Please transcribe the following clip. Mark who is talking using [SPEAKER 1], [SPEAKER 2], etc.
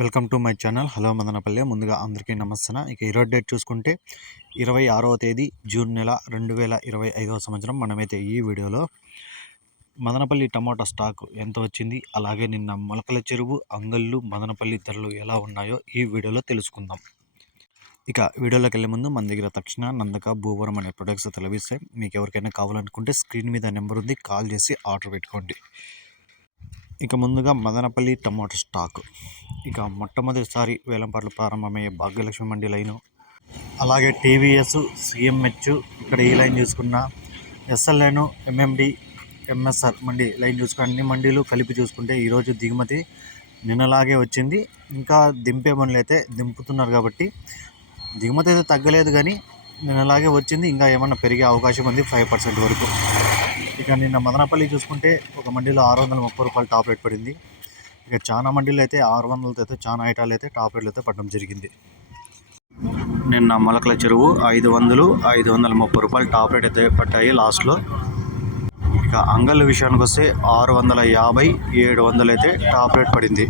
[SPEAKER 1] Welcome to my channel. Hello Madanapalle. ముందుగా అందరికీ నమస్తే ఇక ఈరోజు డేట్ చూసుకుంటే ఇరవై ఆరవ తేదీ జూన్ నెల రెండు వేల ఇరవై ఐదవ సంవత్సరం మనమైతే ఈ వీడియోలో మదనపల్లి టమాటా స్టాక్ ఎంత వచ్చింది అలాగే నిన్న మొలకల చెరువు అంగళ్ళు మదనపల్లి ధరలు ఎలా ఉన్నాయో ఈ వీడియోలో తెలుసుకుందాం. ఇక వీడియోలోకి వెళ్ళే ముందు మన దగ్గర తక్షణ నందక భూవరం అనే ప్రొడక్ట్స్ తెలివిస్తాయి. మీకు ఎవరికైనా కావాలనుకుంటే స్క్రీన్ మీద నెంబర్ ఉంది కాల్ చేసి ఆర్డర్ పెట్టుకోండి. ఇక ముందుగా మదనపల్లి టమాటో స్టాక్. ఇక మొట్టమొదటిసారి వేలంపాట్లు ప్రారంభమయ్యే భాగ్యలక్ష్మి మండి లైను. అలాగే టీవీఎస్ సిఎంహెచ్ ఇక్కడ ఈ లైన్ చూసుకున్న SL line MMD MSR mandi line చూసుకుని అన్ని మండీలు కలిపి చూసుకుంటే ఈరోజు దిగుమతి నిన్నలాగే వచ్చింది. ఇంకా దింపే పనులు అయితే దింపుతున్నారు కాబట్టి దిగుమతి అయితే తగ్గలేదు కానీ నిన్నలాగే వచ్చింది. ఇంకా ఏమన్నా పెరిగే అవకాశం ఉంది ఫైవ్ పర్సెంట్ వరకు. ఇక నిన్న మదనపల్లి చూసుకుంటే ఒక మండీలో ఆరు వందల ముప్పై రూపాయలు టాప్ రేట్ పడింది. ఇక చాలా మండీలు అయితే ఆరు వందలతో అయితే చాలా ఐటాలు అయితే టాప్ రేట్లు అయితే పడడం జరిగింది. నిన్న మొలకల చెరువు ఐదు వందలు ఐదు వందల ముప్పై రూపాయలు టాప్ రేట్ అయితే పట్టాయి లాస్ట్లో. ఇక అంగళ్ళ విషయానికి వస్తే ఆరు వందల యాభై ఏడు వందలు అయితే టాప్ రేట్ పడింది.